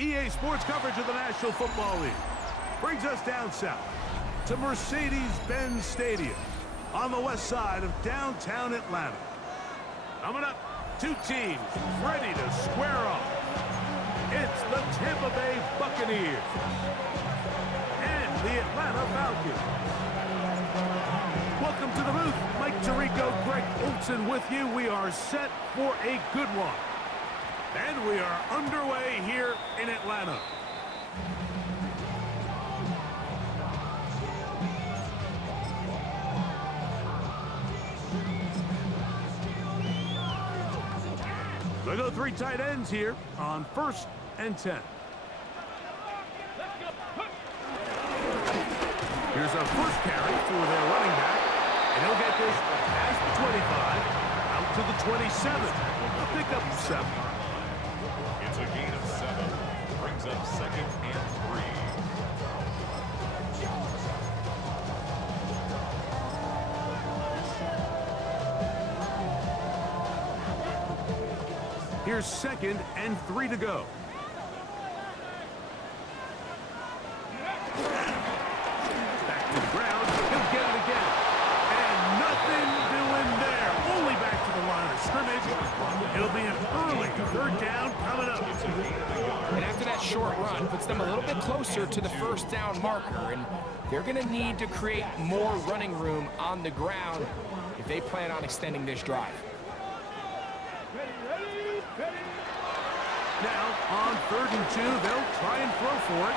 EA Sports coverage of the National Football League brings us down south to Mercedes-Benz Stadium on the west side of downtown Atlanta. Coming up, two teams ready to square off. It's the Tampa Bay Buccaneers and the Atlanta Falcons. Welcome to the booth. Mike Tirico, Greg Olson with you. We are set for a good one. And we are underway here in Atlanta. They go three tight ends here on 1st and 10. Here's a first carry for their running back. And he'll get this past the 25, out to the 27. A pickup of 7. It's a gain of 7. Brings up 2nd and 3. Here's 2nd and 3 to go. Back to the ground. He'll get it again. And nothing doing there. Only back to the line of scrimmage. It'll be an early 3rd down coming up. And after that short run, puts them a little bit closer to the 1st down marker. And they're going to need to create more running room on the ground if they plan on extending this drive. Now, on 3rd and 2, they'll try and throw for it.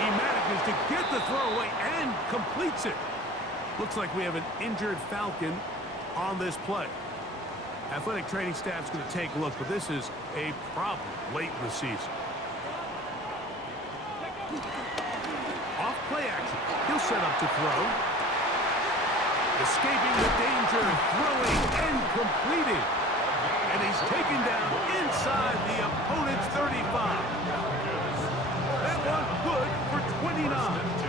He manages to get the throw away and completes it. Looks like we have an injured Falcon on this play. Athletic training staff's going to take a look, but this is a problem late in the season. Off play action. He'll set up to throw. Escaping the danger, throwing and completing. And he's taken down inside the opponent's 35. That one good for 29.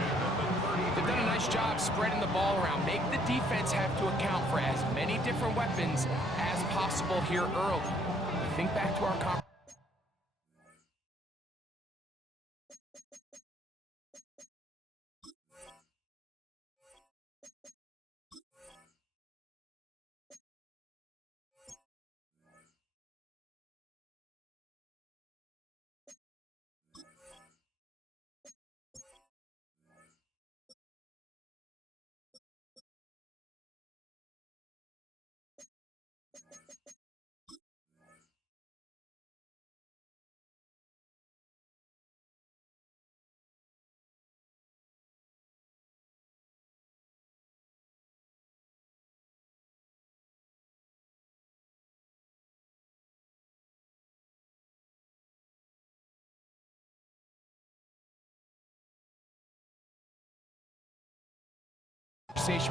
They've done a nice job spreading the ball around. Make the defense have to account for as many different weapons as possible here early. Think back to our conversation.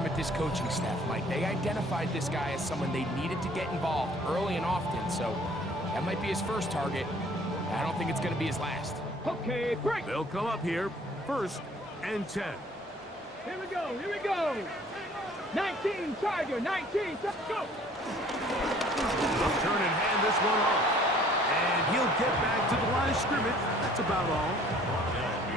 With this coaching staff, Mike. They identified this guy as someone they needed to get involved early and often, so that might be his first target. I don't think it's going to be his last. Okay, break. They'll come up here, 1st and 10. Here we go. 19, Tiger, 19, let's go. They'll turn and hand this one off. And he'll get back to the line of scrimmage. That's about all.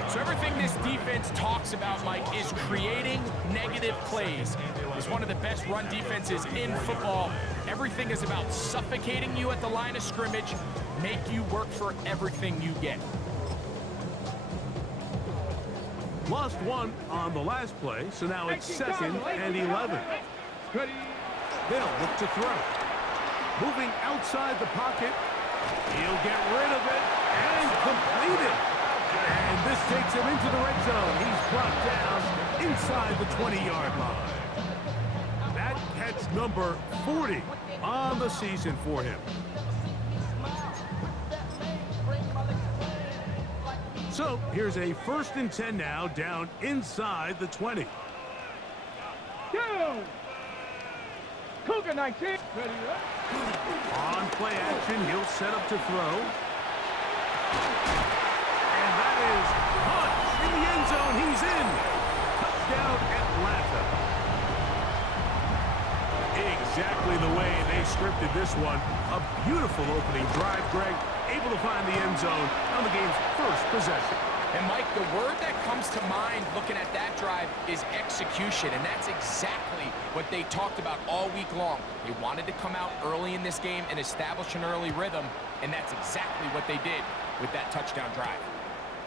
So everything this defense talks about, Mike, is creating negative plays. It's one of the best run defenses in football. Everything is about suffocating you at the line of scrimmage, make you work for everything you get. Lost one on the last play, so now it's 2nd and 11. They'll look to throw. Moving outside the pocket. He'll get rid of it and complete it. And this takes him into the red zone. He's brought down inside the 20-yard line. That catch number 40 on the season for him. So here's a 1st and 10 now, down inside the 20. Down. Cougar 19. On play action, he'll set up to throw. And that is caught in the end zone. He's in. Touchdown, Atlanta. Exactly the way they scripted this one. A beautiful opening drive, Greg. Able to find the end zone on the game's first possession. And, Mike, the word that comes to mind looking at that drive is execution, and that's exactly what they talked about all week long. They wanted to come out early in this game and establish an early rhythm, and that's exactly what they did with that touchdown drive.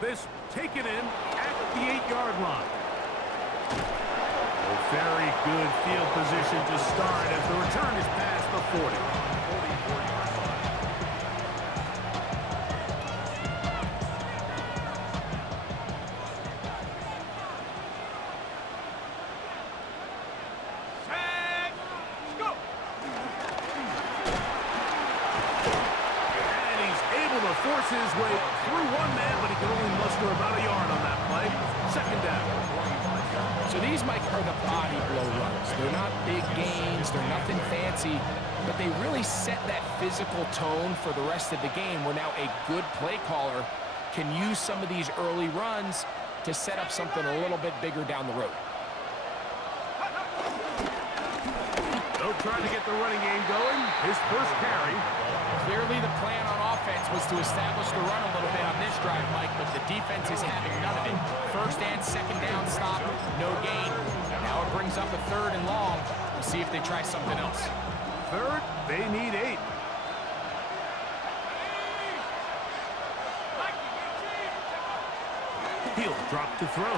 This taken in at the 8-yard line. A very good field position to start as the return is past the 40. Force his way through one man, but he can only muster about a yard on that play. Second down. So these, Mike, are the body blow runs. They're not big gains. They're nothing fancy, but they really set that physical tone for the rest of the game where now a good play caller can use some of these early runs to set up something a little bit bigger down the road. They'll try to get the running game going. His first carry. Clearly the plan on offense was to establish the run a little bit on this drive, Mike, but the defense is having none of it. First and second down stop, no gain. Now it brings up a third and long. We'll see if they try something else. Third, they need 8. He'll drop to throw.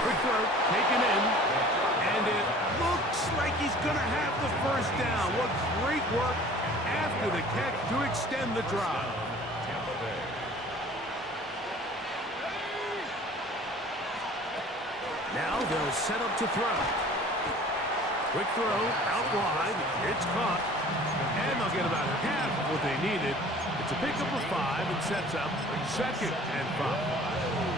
Quick throw, taken in. And it looks like he's going to have the first down. What great work after the catch to extend the drive. Now they'll set up to throw. Quick throw, out wide. It's caught. And they'll get about half of what they needed. It's a pickup of 5 and sets up second and 5.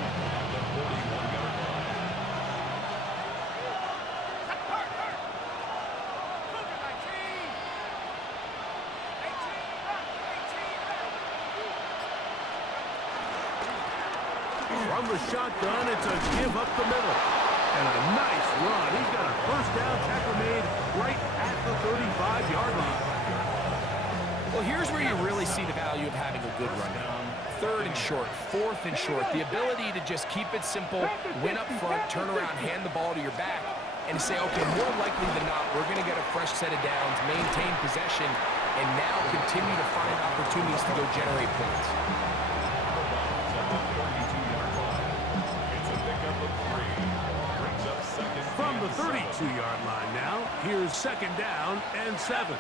From the shotgun, it's a give up the middle. And a nice run. He's got a first down tackle made right at the 35-yard line. Well, here's where you really see the value of having a good run. Third and short, fourth and short. The ability to just keep it simple, win up front, turn around, hand the ball to your back, and say, okay, more likely than not, we're going to get a fresh set of downs, maintain possession, and now continue to find opportunities to go generate points. From the 32-yard line now, here's second down and 7.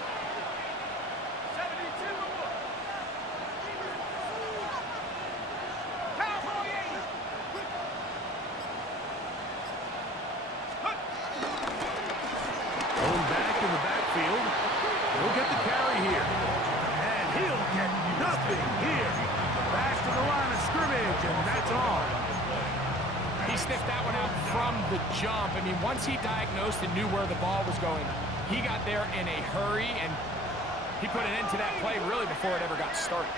Going back in the backfield. He'll get the carry here. And he'll get nothing here. Back to the line of scrimmage, and that's all. He sniffed that one out from the jump. I mean, once he diagnosed and knew where the ball was going, he got there in a hurry, and he put an end to that play really before it ever got started.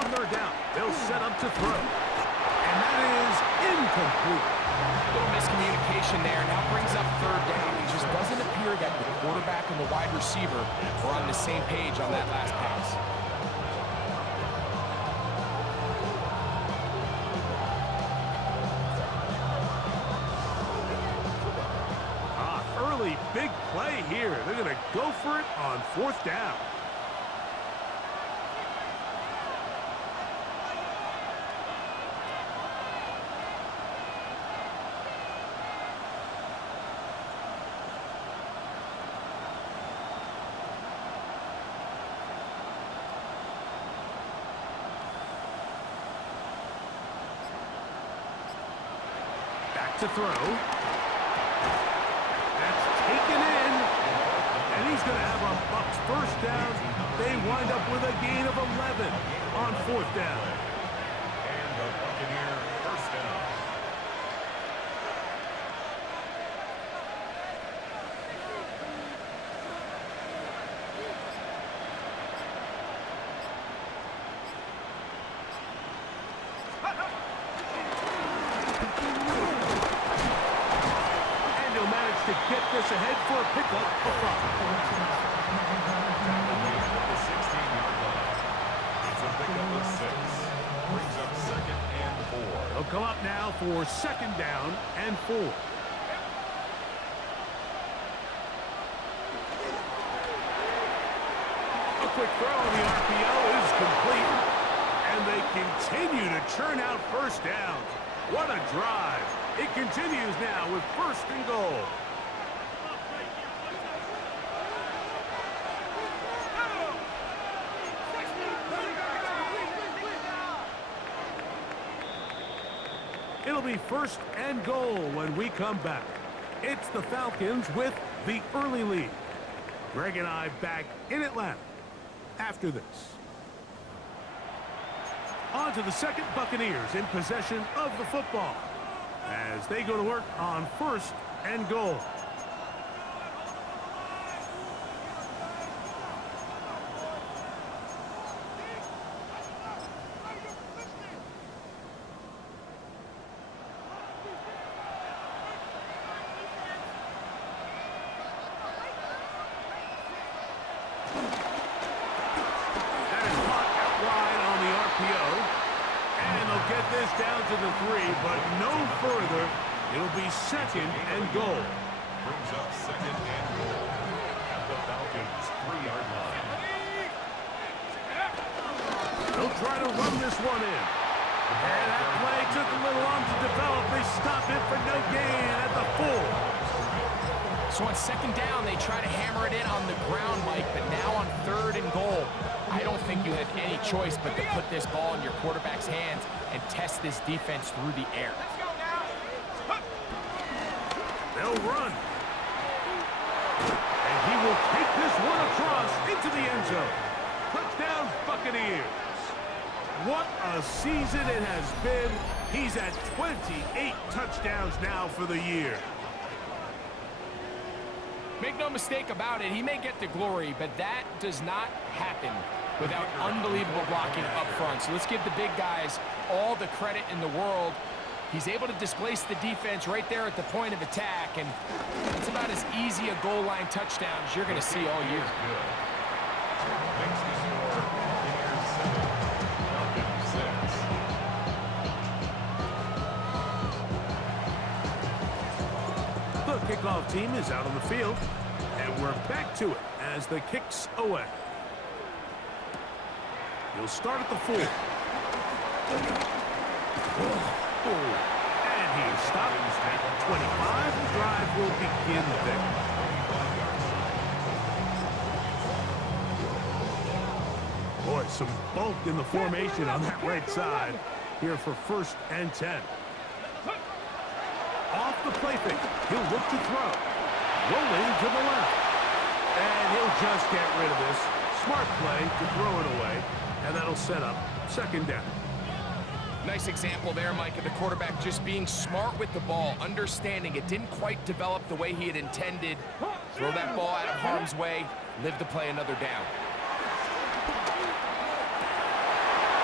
On third down, they'll set up to throw. And that is incomplete. A little miscommunication there. Now brings up third down. It just doesn't appear that the quarterback and the wide receiver were on the same page on that last pass. Early big play here. They're going to go for it on fourth down. Back to throw. Taken in, and he's going to have a Bucs first down. They wind up with a gain of 11 on fourth down. And the Buccaneer first down. to get this ahead for a pickup of 5. At the 16-yard line. It's a pickup of 6. Brings up 2nd and 4. They'll come up now for 2nd down and 4. A quick throw on the RPO is complete. And they continue to churn out first downs. What a drive. It continues now with 1st and goal. It'll be 1st and goal when we come back. It's the Falcons with the early lead. Greg and I back in Atlanta after this. On to the 2nd, Buccaneers in possession of the football as they go to work on 1st and goal. Down to the 3, but no further. It'll be 2nd and goal. Brings up 2nd and goal at the Falcons' 3-yard line. They'll try to run this one in. And that play took a little long to develop. They stopped it for no gain at the 4. So on 2nd down, they try to hammer it in on the ground, Mike, but now on 3rd and goal, I don't think you have any choice but to put this ball in your quarterback's hands and test this defense through the air. They'll run. And he will take this one across into the end zone. Touchdown, Buccaneers. What a season it has been. He's at 28 touchdowns now for the year. Make no mistake about it, he may get the glory, but that does not happen without unbelievable blocking up front. So let's give the big guys all the credit in the world. He's able to displace the defense right there at the point of attack, and it's about as easy a goal line touchdown as you're going to see all year. Makes the score Buccaneers 7, Falcons 6. The kickoff team is out on the field, and we're back to it as the kick's away. He'll start at the 4. And he is stopped at 25. The drive will begin there. Boy, some bulk in the formation on that right side here for 1st and 10. Off the play fake. He'll look to throw. Rolling to the left. And he'll just get rid of this. Smart play to throw it away. And that'll set up 2nd down. Nice example there, Mike, of the quarterback just being smart with the ball, understanding it didn't quite develop the way he had intended. Throw that ball out of harm's way, live to play another down.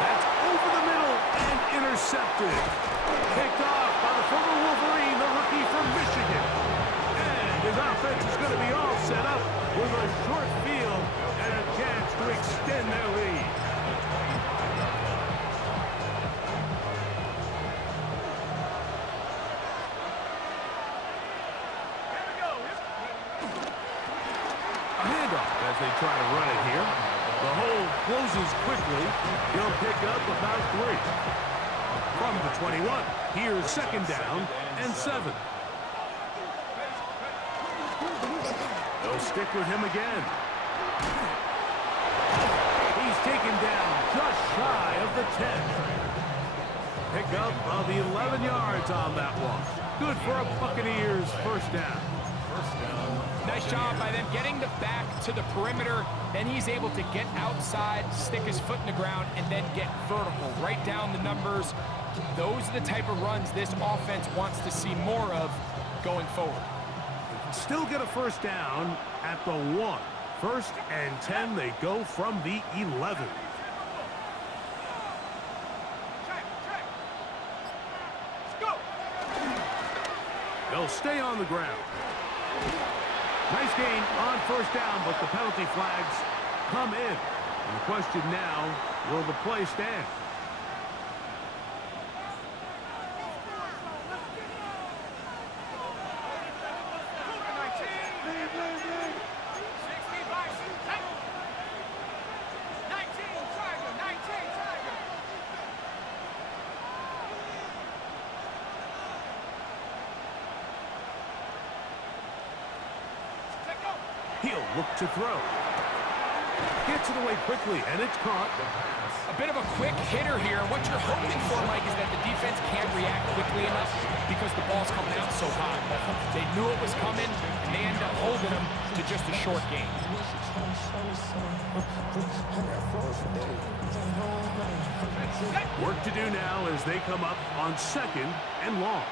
That's over the middle and intercepted. Picked off by the former Wolverine, the rookie from Michigan. And his offense is going to be all set up with a short field and a chance to extend their lead. A handoff as they try to run it here. The hole closes quickly. He'll pick up about 3. From the 21, here's 2nd down and 7. They'll stick with him again. He's taken down just shy of the 10. Pick up of 11 yards on that one. Good for a Buccaneers 1st down. Nice job by them getting the back to the perimeter. Then he's able to get outside, stick his foot in the ground, and then get vertical. Right down the numbers. Those are the type of runs this offense wants to see more of going forward. Still get a 1st down at the 1. 1st and 10, they go from the 11. They'll stay on the ground. Nice gain on first down, but the penalty flags come in. And the question now, will the play stand? He'll look to throw. Gets it away quickly, and it's caught. A bit of a quick hitter here. What you're hoping for, Mike, is that the defense can't react quickly enough because the ball's coming out so hot. They knew it was coming, and they end up holding them to just a short gain. Work to do now as they come up on second and long.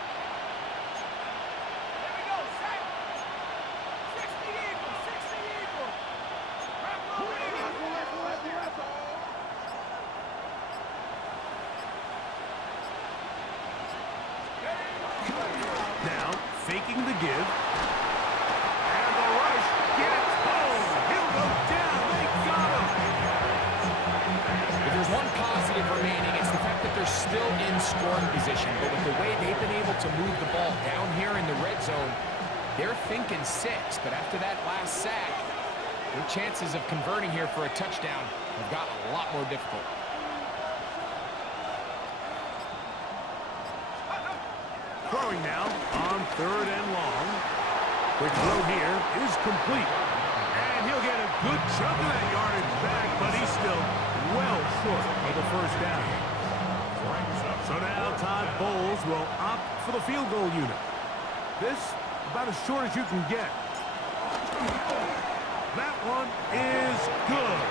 Now, faking the give. And the rush gets home. He'll go down. They got him. If there's one positive remaining, it's the fact that they're still in scoring position. But with the way they've been able to move the ball down here in the red zone, they're thinking 6. But after that last sack, their chances of converting here for a touchdown have gotten a lot more difficult. Throwing now on third and long. Quick throw here is complete. And he'll get a good chunk of that yardage back, but he's still well short of the first down. So now Todd Bowles will opt for the field goal unit. This about as short as you can get. That one is good.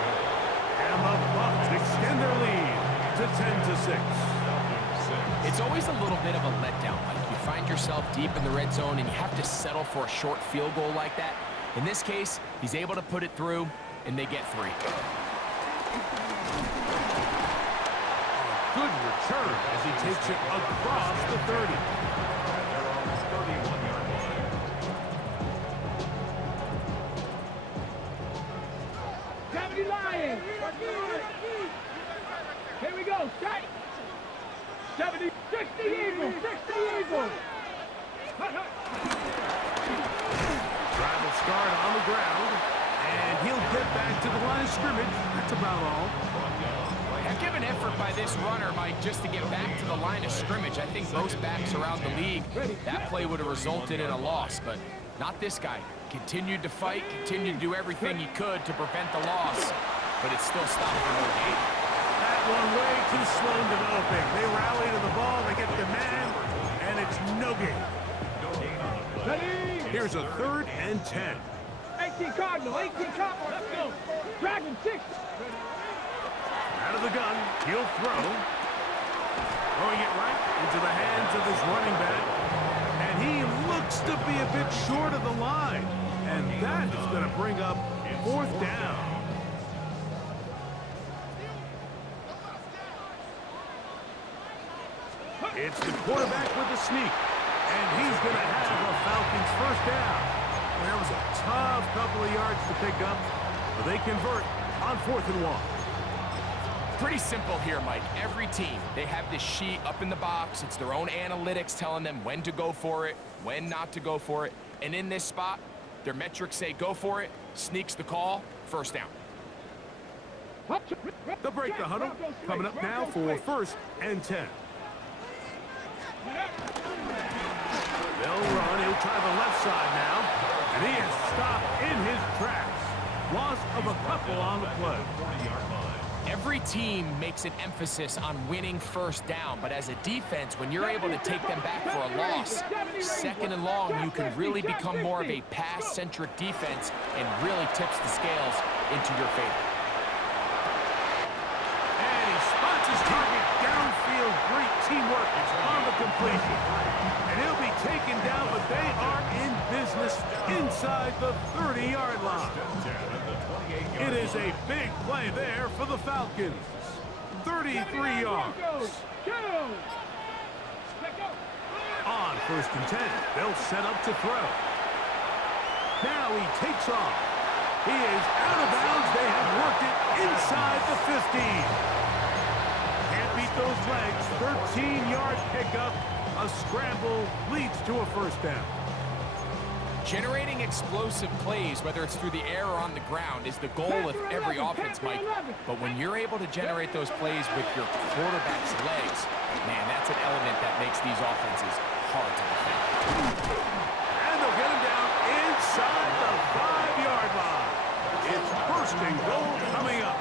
And the Bucs extend their lead to 10-6. It's always a little bit of a letdown, Mike. You find yourself deep in the red zone and you have to settle for a short field goal like that. In this case, he's able to put it through, and they get 3. A good return as he takes it across the 30. Lions. Here we go. Strike. 70. 60 Eagles. 60 Eagles. Drive will start on the ground, and he'll get back to the line of scrimmage. That's about all. Heck of an effort by this runner, Mike, just to get back to the line of scrimmage. I think most backs around the league, that play would have resulted in a loss, but not this guy. Continued to fight, continued to do everything he could to prevent the loss, but it still stopped for no gain. That one way too slow in developing. They rally to the ball, they get the man, and it's no gain. Here's a 3rd and 10. 18 Cardinal, 18 Cardinal, let's go. Dragon 6. Out of the gun, he'll throw. Throwing it right into the hands of his running back. And he looks to be a bit short of the line. And that is going to bring up 4th down. It's the quarterback with the sneak. And he's going to have the Falcons' 1st down. That was a tough couple of yards to pick up. But they convert on 4th and 1. Pretty simple here, Mike. Every team, they have this sheet up in the box. It's their own analytics telling them when to go for it, when not to go for it. And in this spot, their metrics say go for it, sneaks the call, 1st down. They'll break the huddle. Coming up now for 1st and 10. They'll run. He'll try the left side now. And he is stopped in his tracks. Loss of a couple on the play. Every team makes an emphasis on winning 1st down, but as a defense, when you're able to take them back for a loss, 2nd and long, you can really become more of a pass-centric defense and really tips the scales into your favor. And he spots his target downfield. Great teamwork on the completion. And he'll be taken down, but they are in business inside the 30-yard line. It is a big play there for the Falcons. 33 yards. On 1st and 10, they'll set up to throw. Now he takes off. He is out of bounds. They have worked it inside the 15. Can't beat those legs. 13-yard pickup. A scramble leads to a first down. Generating explosive plays, whether it's through the air or on the ground, is the goal of every offense, Mike. But when you're able to generate those plays with your quarterback's legs, man, that's an element that makes these offenses hard to defend. And they'll get him down inside the 5-yard line. It's first and goal coming up.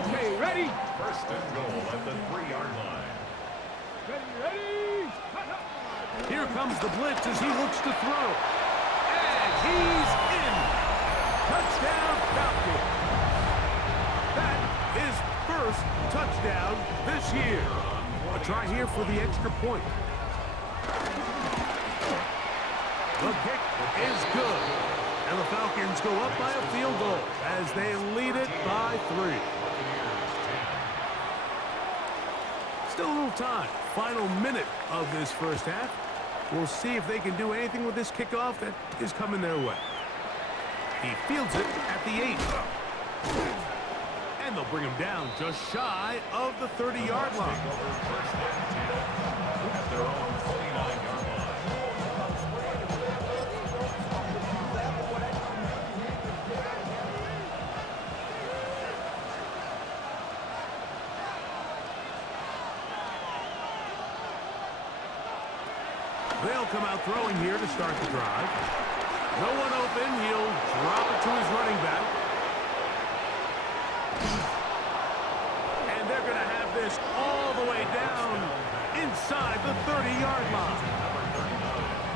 Okay, ready? First and goal at the 3-yard line. Ready? Here comes the blitz as he looks to throw. And he's in. Touchdown, Falcons. That is first touchdown this year. A try here for the extra point. The kick is good. And the Falcons go up by a field goal as they lead it by 3. Still a little time. Final minute of this first half. We'll see if they can do anything with this kickoff that is coming their way. He fields it at the 8. And they'll bring him down just shy of the 30-yard line. First and 10 at their own 29-yard line. They'll come out throwing here to start the drive. No one open. He'll drop it to his running back. And they're going to have this all the way down inside the 30-yard line.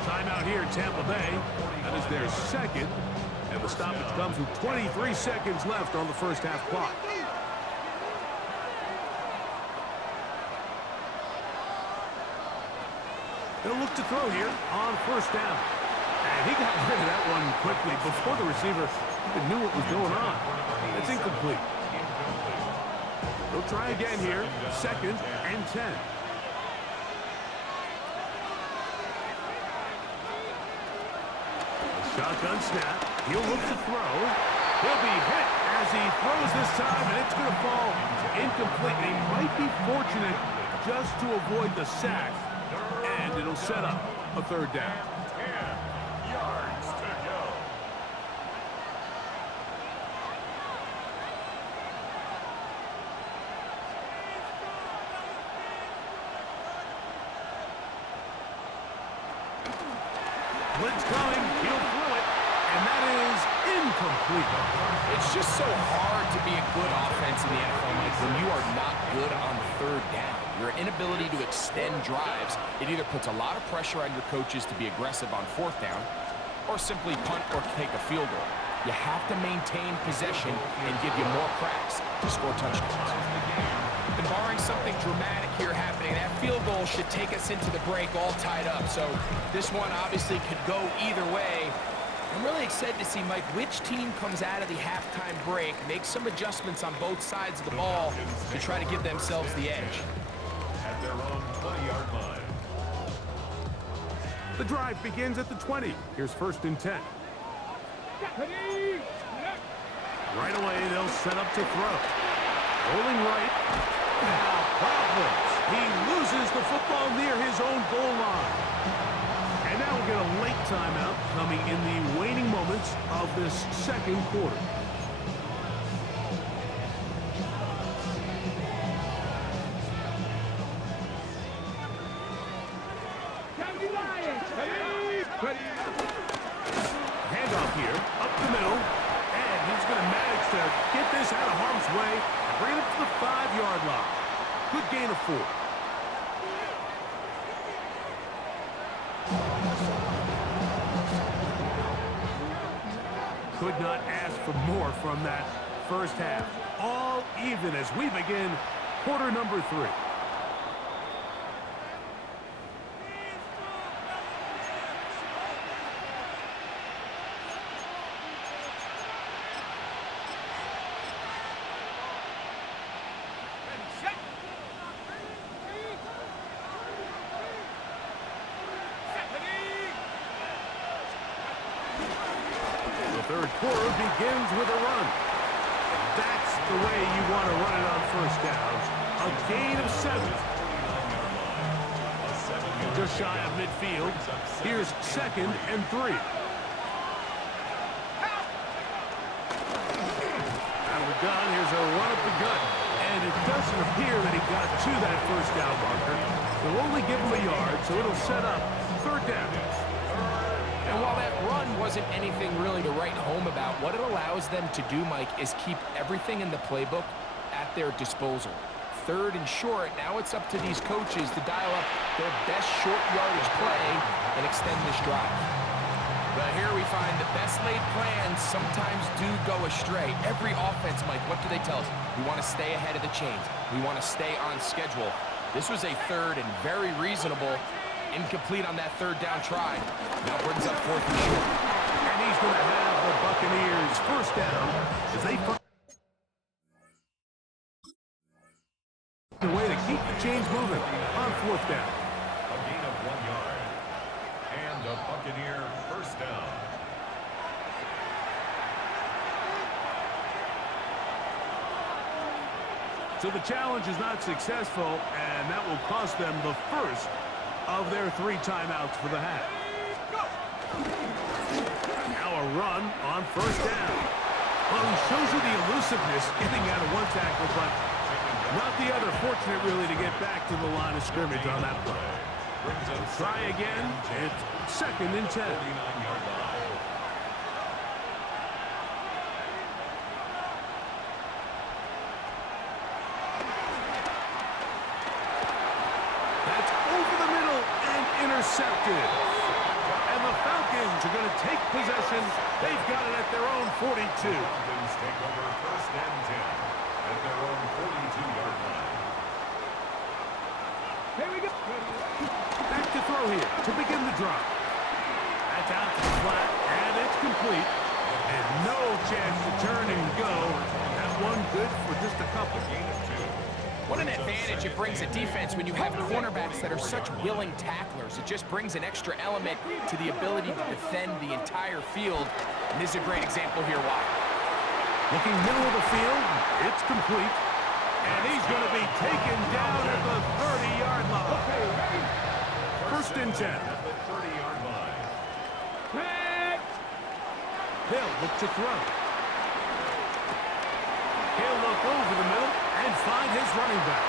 Timeout here, Tampa Bay. That is their second. And the stoppage comes with 23 seconds left on the first half clock. They'll look to throw here on first down. And he got rid of that one quickly before the receiver even knew what was going on. It's incomplete. They'll try again here, second and 10. A shotgun snap. He'll look to throw. He'll be hit as he throws this time, and it's going to fall incomplete. They might be fortunate just to avoid the sack. And it'll set up a third down. 10 yards to go. Blitz coming. He'll throw it. And that is incomplete. It's just so hard to be a good offense in the NFL, Mike, when you are not good on third down. Your inability to extend drives, it either puts a lot of pressure on your coaches to be aggressive on fourth down or simply punt or take a field goal. You have to maintain possession and give you more cracks to score touchdowns. And barring something dramatic here happening, that field goal should take us into the break all tied up. So this one obviously could go either way. I'm really excited to see, Mike, which team comes out of the halftime break, make some adjustments on both sides of the ball to try to give themselves the edge. At their own 20-yard line. The drive begins at the 20. Here's first and 10. Right away, they'll set up to throw. Rolling right. Now, problems. He loses the football near his own goal line. And now we'll get a late timeout coming in the waning moments of this second quarter. Handoff here, up the middle, and he's going to manage to get this out of harm's way and bring it up to the 5-yard line. Good gain of 4. Could not ask for more from that first half. All even as we begin quarter number 3. begins with a run. That's the way you want to run it on first down. A gain of 7. Just shy of midfield. Here's 2nd and 3. Out of the gun, here's a run up the gut. And it doesn't appear that he got to that first down marker. They'll only give him a yard, so it'll set up 3rd down. And while that run wasn't anything really to write home about, what it allows them to do, Mike, is keep everything in the playbook at their disposal. 3rd and short, now it's up to these coaches to dial up their best short yardage play and extend this drive. But here we find the best laid plans sometimes do go astray. Every offense, Mike, what do they tell us? We want to stay ahead of the chains. We want to stay on schedule. This was a 3rd and very reasonable. Incomplete on that 3rd down try. Now brings up 4th and short. And he's going to have the Buccaneers first down as they find the way to keep the chains moving on 4th down. A gain of 1 yard. And a Buccaneer first down. So the challenge is not successful, and that will cost them the first of their 3 timeouts for the half. Now a run on 1st down. Well, he shows you the elusiveness getting out of 1 tackle, but not the other. Fortunate, really, to get back to the line of scrimmage on that play. Try again. It's 2nd and 10. Intercepted. And the Falcons are going to take possession. They've got it at their own 42. Falcons take over 1st and 10 at their own 42-yard line. Here we go. Back to throw here to begin the drive. That's out to the flat, and it's complete. And no chance to turn and go. That one good for just a couple. Gain of 2. What an advantage it brings a defense when you have cornerbacks that are such willing tacklers. It just brings an extra element to the ability to defend the entire field. And this is a great example here why. Looking middle of the field, it's complete. And he's going to be taken down at the 30-yard line. Okay, ready? 1st and 10. At the 30-yard line. They'll look to throw. He'll look over the middle and find his running back.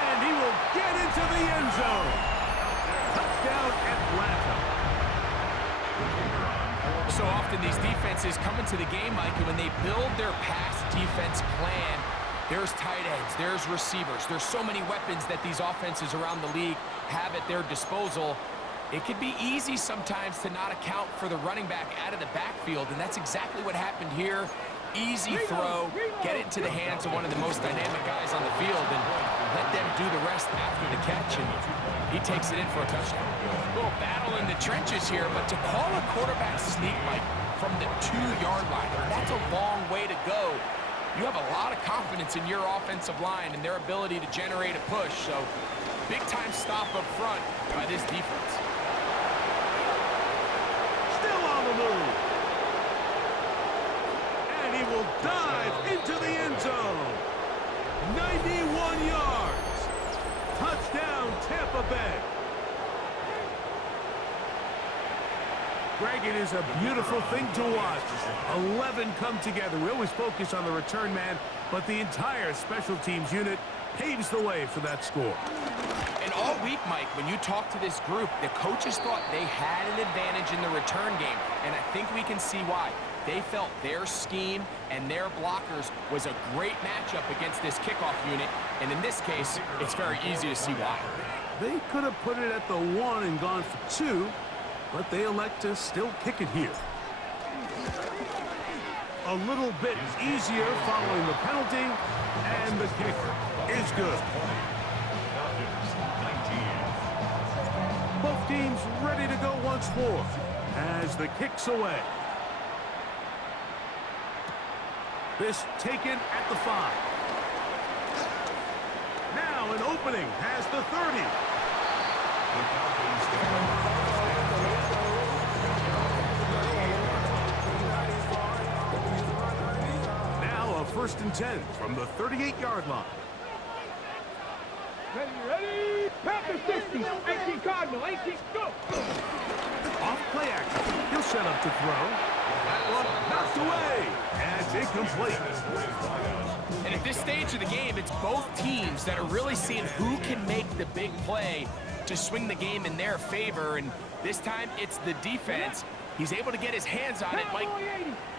And he will get into the end zone. Touchdown, Atlanta. So often these defenses come into the game, Mike, and when they build their pass defense plan, there's tight ends, there's receivers, there's so many weapons that these offenses around the league have at their disposal. It could be easy sometimes to not account for the running back out of the backfield, and that's exactly what happened here. Easy throw, get it into the hands of one of the most dynamic guys on the field, and let them do the rest after the catch, and he takes it in for a touchdown. A little battle in the trenches here, but to call a quarterback sneak, Mike, from the 2-yard line, that's a long way to go. You have a lot of confidence in your offensive line and their ability to generate a push, so big-time stop up front by this defense. Still on the move. And he will dive into the end zone. 91 yards. Touchdown, Tampa Bay. Greg, it is a beautiful thing to watch. 11 come together. We always focus on the return man, but the entire special teams unit paves the way for that score. And all week, Mike, when you talk to this group, the coaches thought they had an advantage in the return game, and I think we can see why. They felt their scheme and their blockers was a great matchup against this kickoff unit, and in this case, it's very easy to see why. They could have put it at the 1 and gone for 2, but they elect to still kick it here. A little bit easier following the penalty, and the kick is good. Both teams ready to go once more as the kick's away. This taken at the 5. Now an opening past the 30. first and 10 from the 38-yard line. Ready. Panther 60. 18 Cardinal. 18. Go. Off play action. He'll set up to throw. That one knocked away. And it's incomplete. And at this stage of the game, it's both teams that are really seeing who can make the big play to swing the game in their favor. And this time, it's the defense. He's able to get his hands on it. Mike,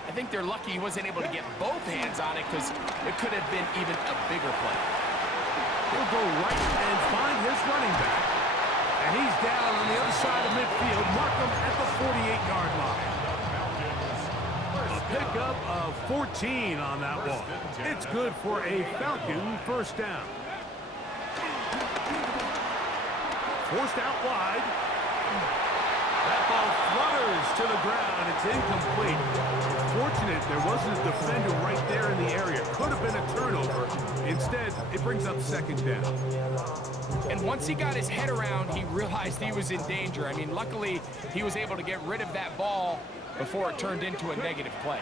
I think they're lucky he wasn't able to get both hands on it because it could have been even a bigger play. He'll go right and find his running back. And he's down on the other side of midfield. Mark him at the 48-yard line. A pickup of 14 on that one. It's good for a Falcon first down. Forced out wide. That ball flutters to the ground. It's incomplete. It's fortunate there wasn't a defender right there in the area. Could have been a turnover. Instead, it brings up second down. And once he got his head around, he realized he was in danger. I mean, luckily, he was able to get rid of that ball before it turned into a negative play.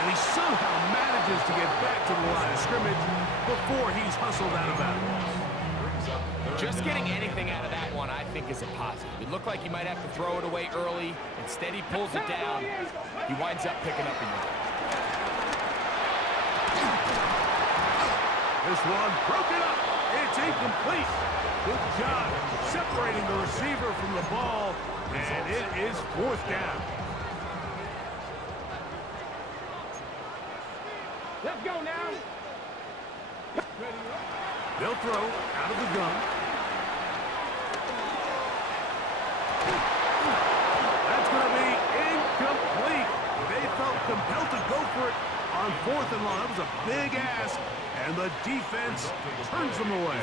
And he somehow manages to get back to the line of scrimmage before he's hustled out of bounds. Just getting anything out of that one, I think, is a positive. It looked like he might have to throw it away early. Instead, he pulls it down. He winds up picking up a yard. This one broken up. It's incomplete. Good job separating the receiver from the ball, and it is fourth down. Let's go now. They'll throw out of the gun. That's going to be incomplete. They felt compelled to go for it on fourth and long. That was a big ask, and the defense turns them away.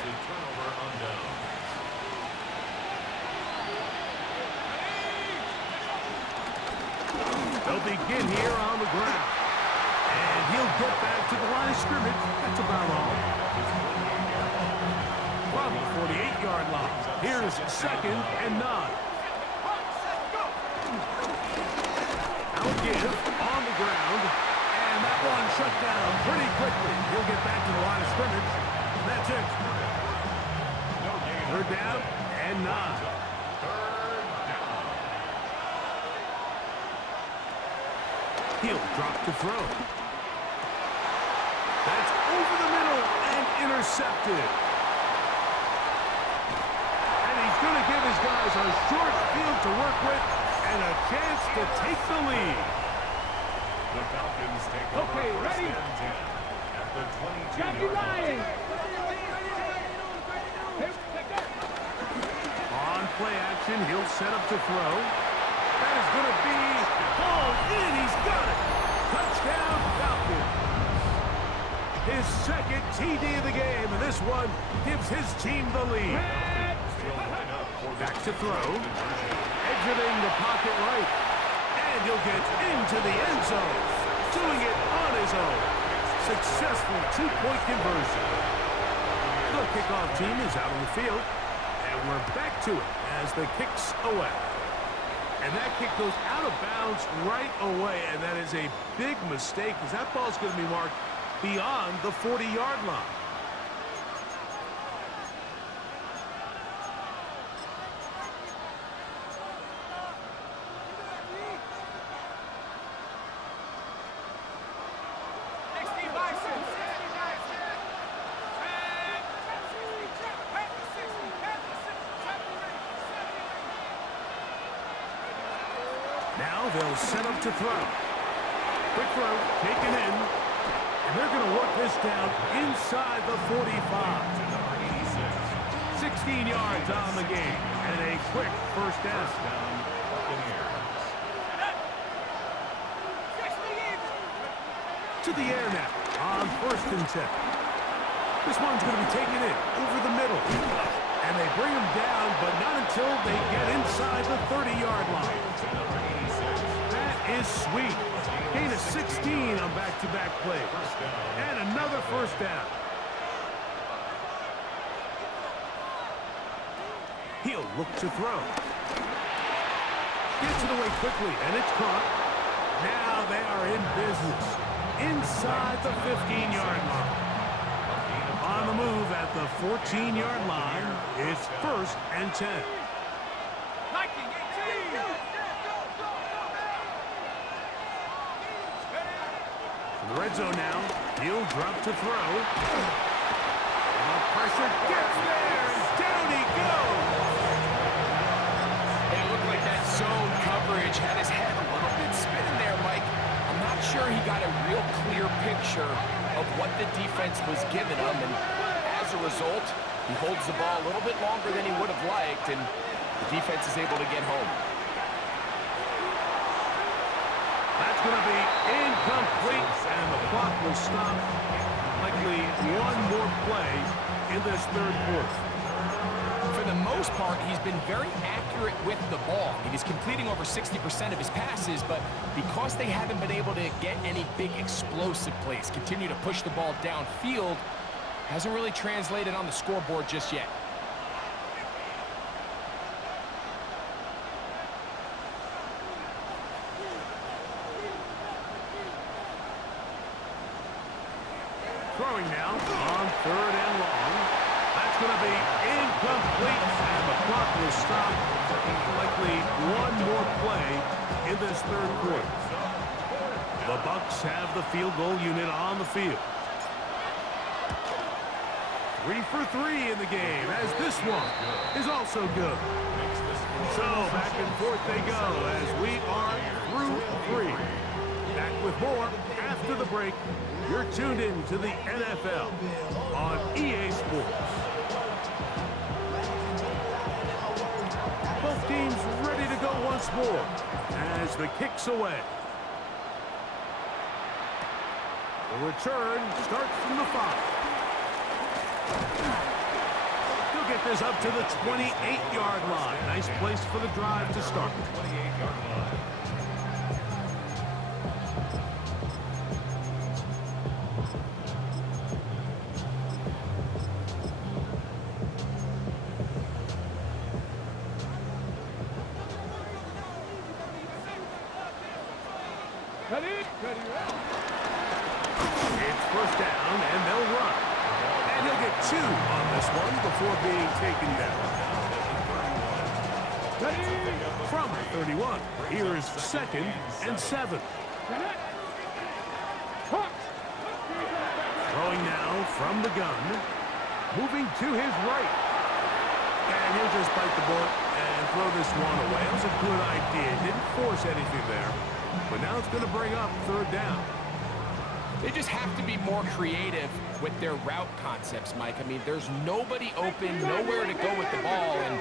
They'll begin here on the ground. And he'll get back to the line of scrimmage. That's about all. From the 48-yard line, here's second and 9. Now give on the ground. And that one shut down pretty quickly. He'll get back to the line of scrimmage. And that's it. Third down and 9. He'll drop to throw. That's over the middle and intercepted. And he's going to give his guys a short field to work with and a chance to take the lead. The Falcons take over first ready? and 10 at the 22-yard Ryan. line. On play action, he'll set up to throw. That is going to be hauled in. He's got it. Touchdown, Falcons. His second TD of the game, and this one gives his team the lead. Back to throw. Exiting the pocket right. And he'll get into the end zone. Doing it on his own. Successful two-point conversion. The kickoff team is out on the field. And we're back to it as the kick's away. And that kick goes out of bounds right away, and that is a big mistake because that ball's going to be marked beyond the 40-yard line. Now they'll set up to throw. Quick throw, taken in. And they're going to work this down inside the 45. 16 yards on the game. And a quick first down. To the air now on first and 10. This one's going to be taken in over the middle. And they bring him down, but not until they get inside the 30-yard line. That is sweet. Gain of 16 on back-to-back plays. And another first down. He'll look to throw. Gets it away quickly, and it's caught. Now they are in business inside the 15-yard line. On the move at the 14-yard line, it's 1st and 10. In the red zone now, he'll drop to throw. And the pressure gets there, and down he goes. It looked like that zone coverage had his head a little bit spinning there, Mike. I'm not sure he got a real clear picture of what the defense was giving him, and as a result, he holds the ball a little bit longer than he would have liked, and the defense is able to get home. That's going to be incomplete, and the clock will stop. Likely one more play in this 3rd quarter. For the most part, he's been very accurate with the ball. He's completing over 60% of his passes, but because they haven't been able to get any big explosive plays, continue to push the ball downfield, hasn't really translated on the scoreboard just yet. Throwing now on 3rd and long. That's going to be incomplete, and the clock will stop. Likely one more play in this 3rd quarter. The Bucs have the field goal unit on the field. 3 for 3 in the game, as this one is also good. So back and forth they go as we are through 3. Back with more after the break. You're tuned in to the NFL on EA Sports. Both teams ready to go once more as the kick's away. The return starts from the 5. He'll get this up to the 28-yard line. Nice place for the drive to start. 28-yard line. It's 1st down, and they'll run. And he'll get 2 on this one before being taken down. From the 31, here's 2nd and 7. Throwing now from the gun. Moving to his right. And he'll just bite the bullet and throw this one away. That was a good idea. Didn't force anything there. But now it's going to bring up 3rd down. They just have to be more creative with their route concepts, Mike. I mean, there's nobody open, nowhere to go with the ball, and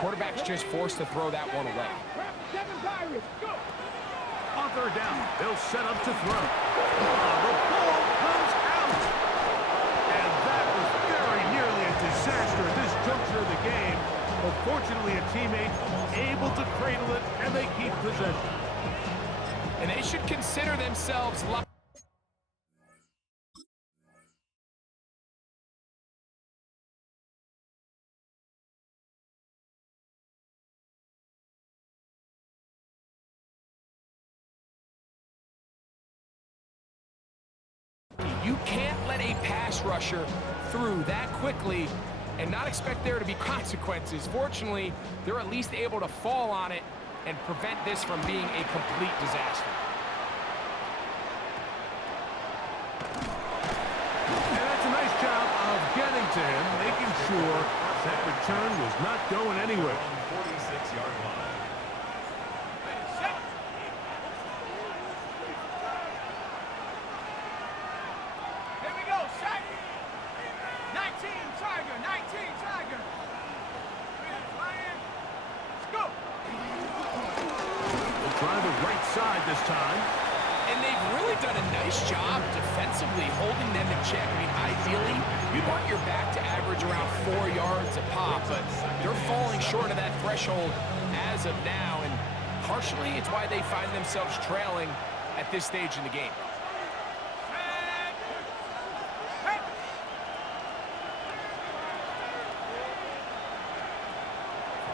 quarterback's just forced to throw that one away. On 3rd down, they'll set up to throw. The ball comes out. And that was very nearly a disaster at this juncture of the game. But fortunately, a teammate able to cradle it, and they keep possession. And they should consider themselves lucky. You can't let a pass rusher through that quickly and not expect there to be consequences. Fortunately, they're at least able to fall on it and prevent this from being a complete disaster. And that's a nice job of getting to him, making sure that return was not going anywhere. 46-yard line. Here we go, set. 19 Tiger, 19 Tiger. Let's go. We'll try the right side this time. And they've really done a nice job defensively holding them in check. I mean, ideally, you want your back to average around 4 yards a pop, but they're falling short of that threshold as of now, and partially it's why they find themselves trailing at this stage in the game.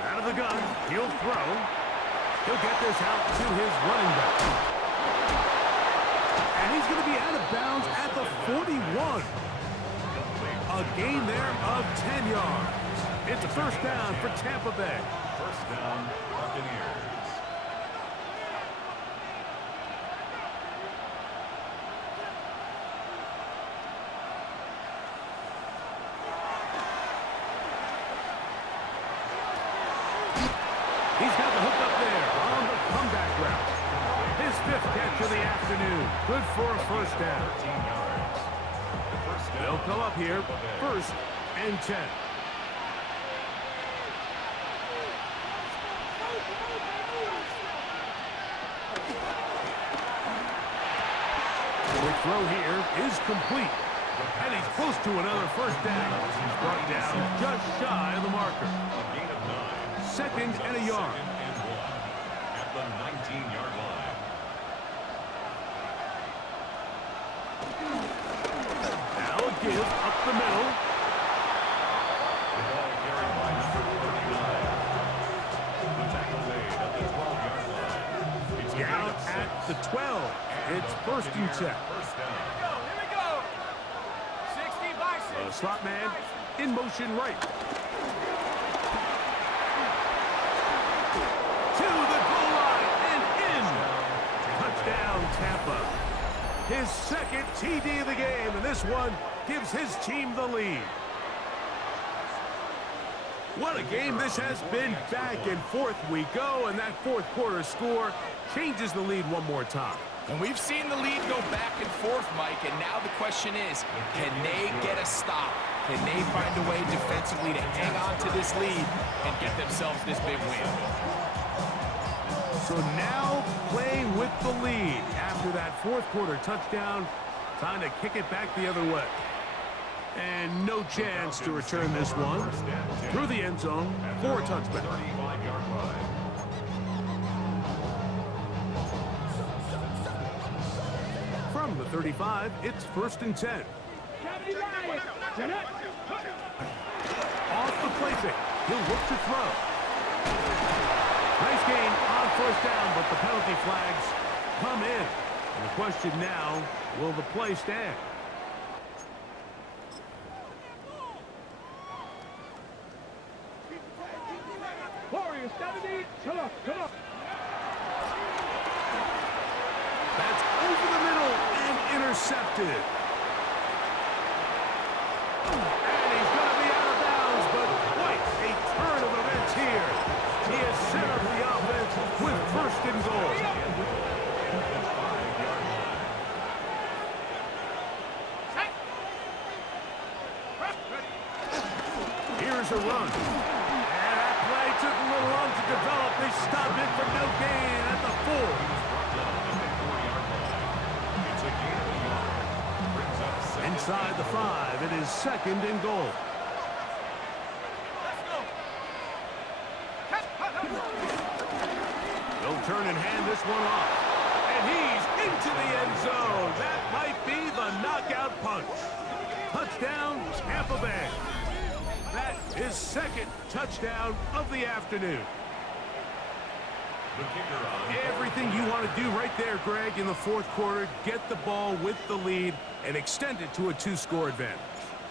Out of the gun, he'll throw. He'll get this out to his running back. And he's going to be out of bounds at the 41. A gain there of 10 yards. It's a first down for Tampa Bay. First down, Buccaneers. He's got the hook up there on the comeback route. His 5th catch of the afternoon. Good for a first down. 13 yards. First down. They'll come up here, 1st and 10. The throw here is complete. And he's close to another first down. He's brought down just shy of the marker. A gain of 9. 2nd and a yard. 2nd and 1 at the 19-yard line. Now a give up the middle. The ball carried by number 39. The tackle made at the 12-yard line. It's a gain Down of 6. at the 12. It's 1st and 10. First down. Here we go. 60 by 6. The slot man in motion right. To the goal line and in. Touchdown, Tampa. His 2nd TD of the game, and this one gives his team the lead. What a game this has been. Back and forth we go, and that 4th quarter score changes the lead one more time. And we've seen the lead go back and forth, Mike, and now the question is, can they get a stop? Can they find a way defensively to hang on to this lead and get themselves this big win? So now playing with the lead after that 4th quarter touchdown, time to kick it back the other way. And no chance to return this one through the end zone for a touchback. 35-yard line. From the 35, it's 1st and 10. Off the play fake. He'll look to throw. Nice gain on 1st down, but the penalty flags come in. And the question now, will the play stand? Warriors, 70. Come on, come on. That's over the middle and intercepted. And he's going to be out of bounds, but quite a turn of events here. He has set up the offense with 1st and goal. Here's a run. And that play took a little long to develop. They stopped it for no gain at the 4. Inside the 5, it is 2nd and goal. They'll turn and hand this one off. And he's into the end zone. That might be the knockout punch. Touchdown, Tampa Bay. That is 2nd touchdown of the afternoon. Everything you want to do right there, Greg, in the 4th quarter. Get the ball with the lead and extend it to a 2-score advantage.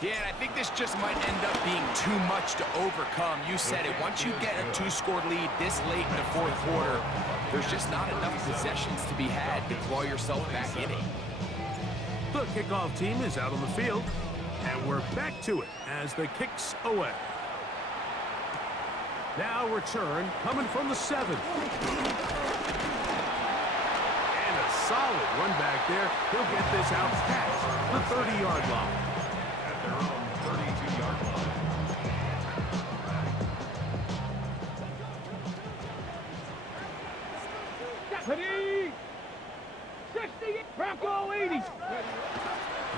Yeah, and I think this just might end up being too much to overcome. You said it. Once you get a 2-score lead this late in the 4th quarter, there's just not enough possessions to be had to claw yourself back in it. The kickoff team is out on the field, and we're back to it as the kick's away. Now return coming from the 7. And a solid run back there. He'll get this out past the 30-yard line. At their own 32-yard line. Ready? 60. Bronco 80.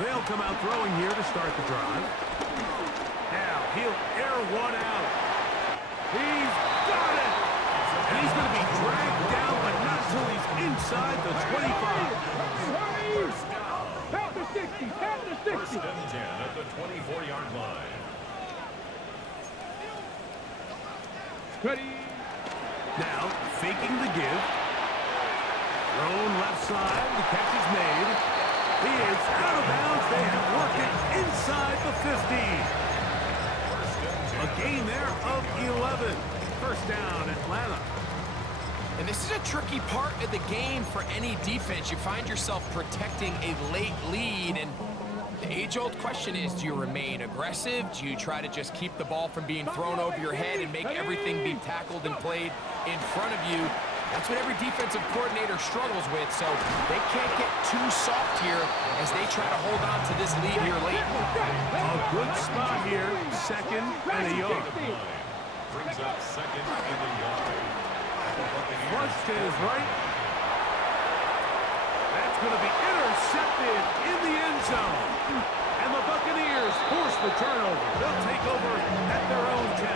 They'll come out throwing here to start the drive. Now he'll air one out. He's got it! And he's going to be dragged down, but not until he's inside the 25. Hurry! Pound the 60. Pound the 60. First and 10 at the 24-yard line. Ready? Now faking the give. Thrown left side. The catch is made. He is out of bounds. They have worked it inside the 50. A gain there of 11. First down, Atlanta. And this is a tricky part of the game for any defense. You find yourself protecting a late lead, and the age-old question is, do you remain aggressive? Do you try to just keep the ball from being thrown over your head and make everything be tackled and played in front of you? That's what every defensive coordinator struggles with, so they can't get too soft here as they try to hold on to this lead here late. A good spot here, second and a yard. Brings up second and a yard. Flushed to his right. That's going to be intercepted in the end zone. And the Buccaneers force the turnover. They'll take over at their own 10.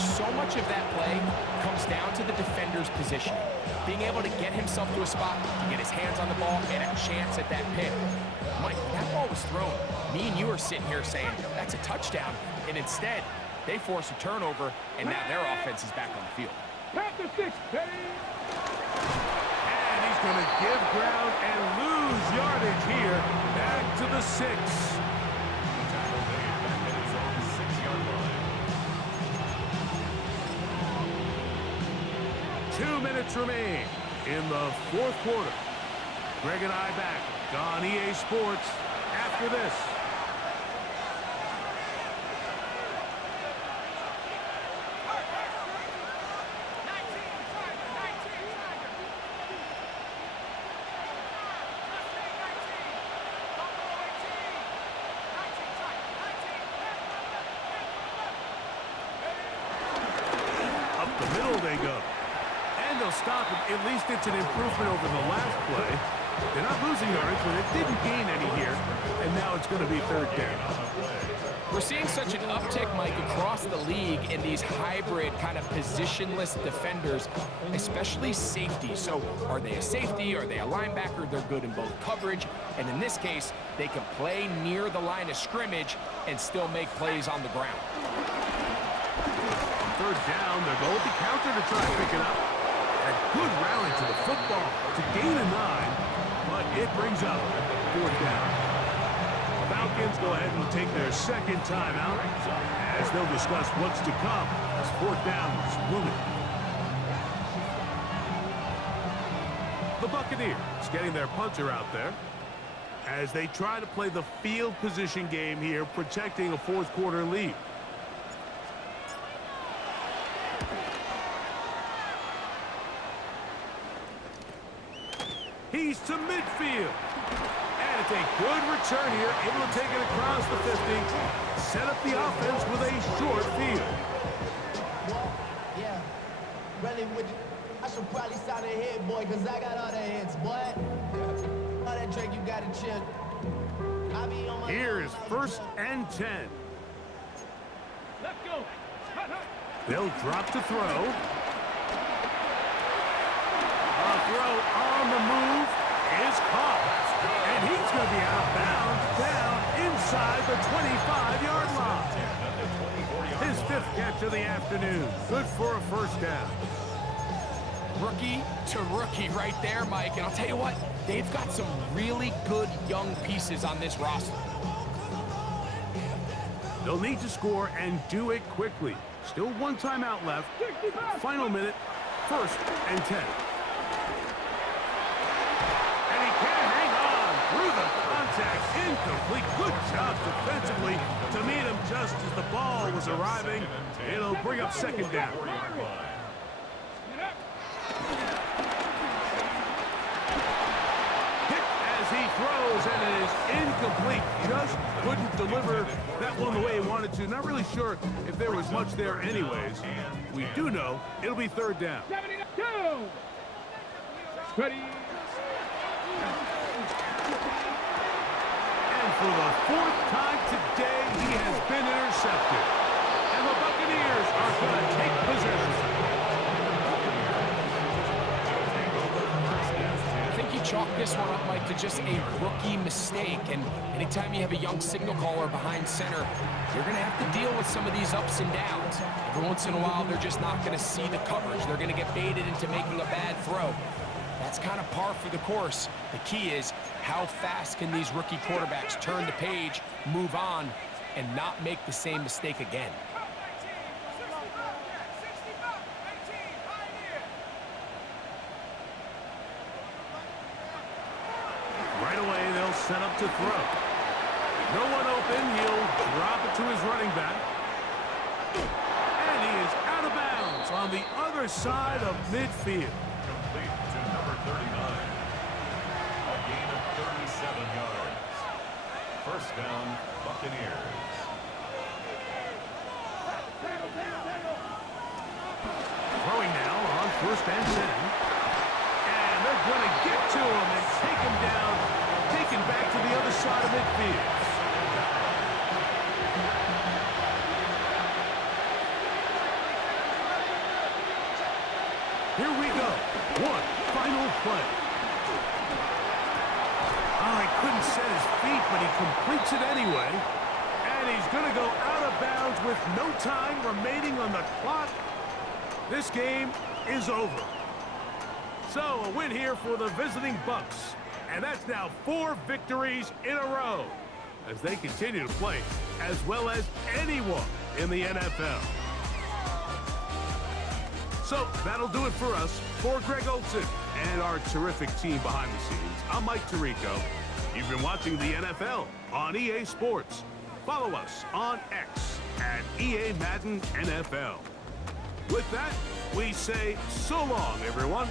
So much of that play comes down to the defender's positioning. Being able to get himself to a spot, to get his hands on the ball, and a chance at that pick. Mike, that ball was thrown. Me and you are sitting here saying, that's a touchdown. And instead, they force a turnover, and now their offense is back on the field. Count the 6, ready? And he's going to give ground and lose yardage here. Back to the 6. Tackle made back at his own 6-yard line. 2 minutes remain in the fourth quarter. Greg and I back on EA Sports after this. The middle they go. And they'll stop it. At least it's an improvement over the last play. They're not losing yardage, but it didn't gain any here. And now it's going to be third down. We're seeing such an uptick, Mike, across the league in these hybrid kind of positionless defenders, especially safety. So are they a safety? Are they a linebacker? They're good in both coverage. And in this case, they can play near the line of scrimmage and still make plays on the ground. Third down, they're going to counter to try to pick it up. A good rally to the football to gain a 9, but it brings up fourth down. Falcons go ahead and take their second timeout as they'll discuss what's to come as fourth down is looming. The Buccaneers getting their punter out there as they try to play the field position game here, protecting a fourth quarter lead. He's to midfield. And it's a good return here, able to take it across the 50. Set up the offense with a short field. Yeah, really, I should probably sign a hit, boy, because I got all the hits, boy. All that Drake, you got to chill. Here is first and 10. Let's go. They'll drop to throw. A throw on the move is caught. And he's going to be out of bounds down inside the 25-yard line. His 5th catch of the afternoon. Good for a first down. Rookie to rookie right there, Mike. And I'll tell you what, they've got some really good young pieces on this roster. They'll need to score and do it quickly. Still one timeout left. Final minute, first and 10. And he can't hang on through the contact. Incomplete. Good job defensively to meet him just as the ball was arriving. It'll bring up second down. He throws, and it is incomplete. Just couldn't deliver that one the way he wanted to. Not really sure if there was much there anyways. We do know it'll be third down. 72. Ready. And for the 4th time today, he has been intercepted. And the Buccaneers are going to take possession. chalk this one up, Mike, to just a rookie mistake. And anytime you have a young signal caller behind center, you're going to have to deal with some of these ups and downs. Every once in a while, they're just not going to see the coverage. They're going to get baited into making a bad throw. That's kind of par for the course. The key is how fast can these rookie quarterbacks turn the page, move on, and not make the same mistake again. Right away, they'll set up to throw. No one open. He'll drop it to his running back. And he is out of bounds on the other side of midfield. Complete to number 39. A gain of 37 yards. First down, Buccaneers. Throwing now on 1st and 10. And they're going to get to him and take him down, taken back to the other side of midfield. Here we go. One final play. Oh, he couldn't set his feet, but he completes it anyway. And he's going to go out of bounds with no time remaining on the clock. This game is over. So a win here for the visiting Bucs. And that's now 4 victories in a row as they continue to play as well as anyone in the NFL. So that'll do it for us. For Greg Olson and our terrific team behind the scenes, I'm Mike Tirico. You've been watching the NFL on EA Sports. Follow us on X at EA Madden NFL. With that, we say so long, everyone.